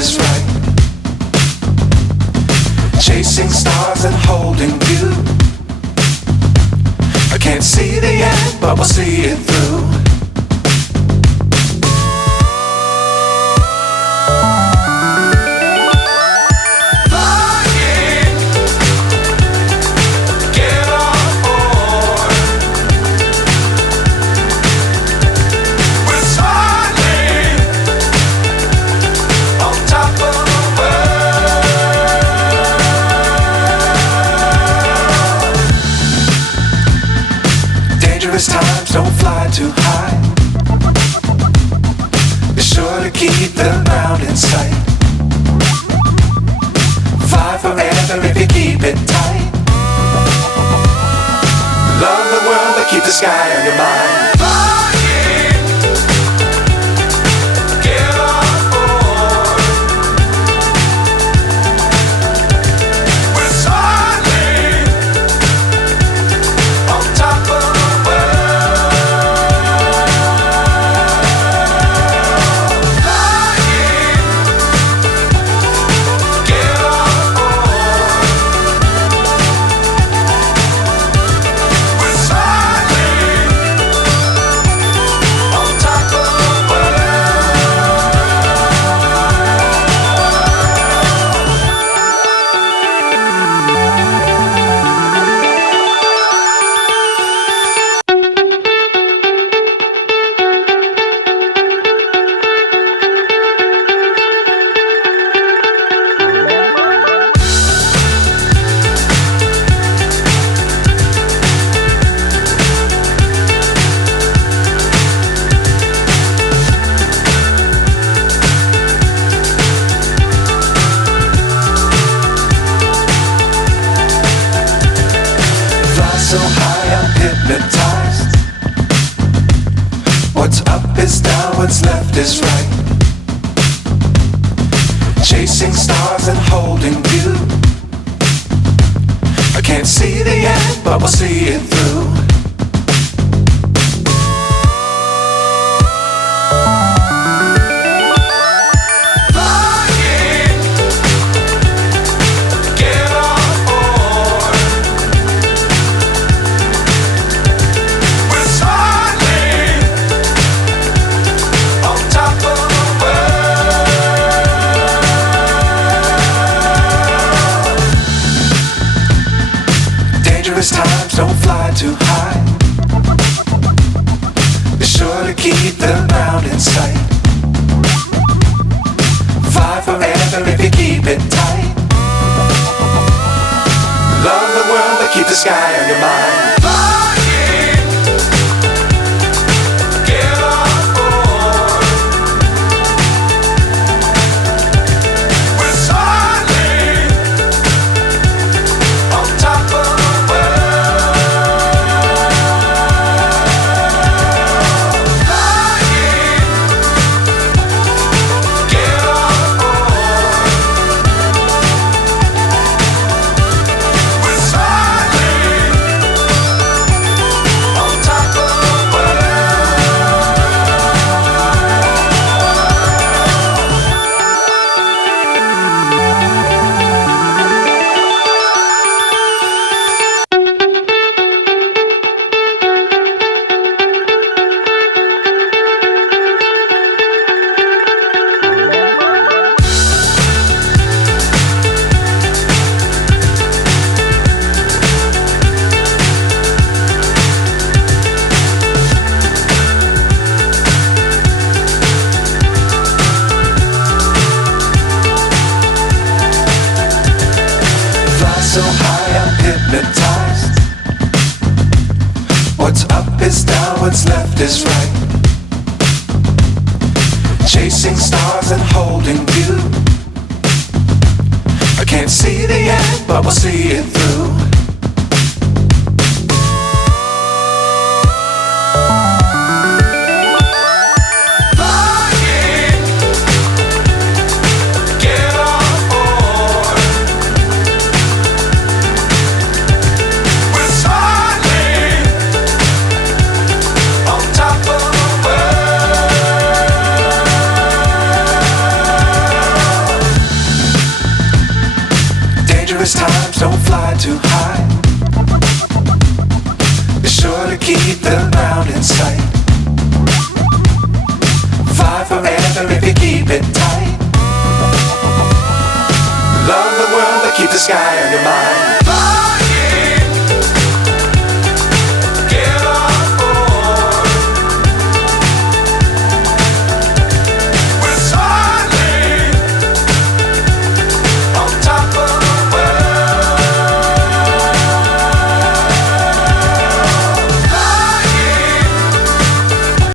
is right. Chasing stars and holding you. I can't see the end, but we'll see it through. Times don't fly too high. Be sure to keep the ground in sight. Fly forever if you keep it tight. Love the world but keep the sky on your mind. So high I'm hypnotized. What's up is down, what's left is right. Chasing stars and holding you. I can't see the end, but we'll see it through. Times don't fly too high. Be sure to keep the ground in sight. Fly forever if you keep it tight. Love the world but keep the sky on your mind. So high I'm hypnotized. What's up is down, what's left is right. Chasing stars and holding you. I can't see the end, but we'll see it through. dangerous times, don't fly too high. Be sure to keep the ground in sight. Fly forever if you keep it tight. Love the world, but keep the sky on your mind.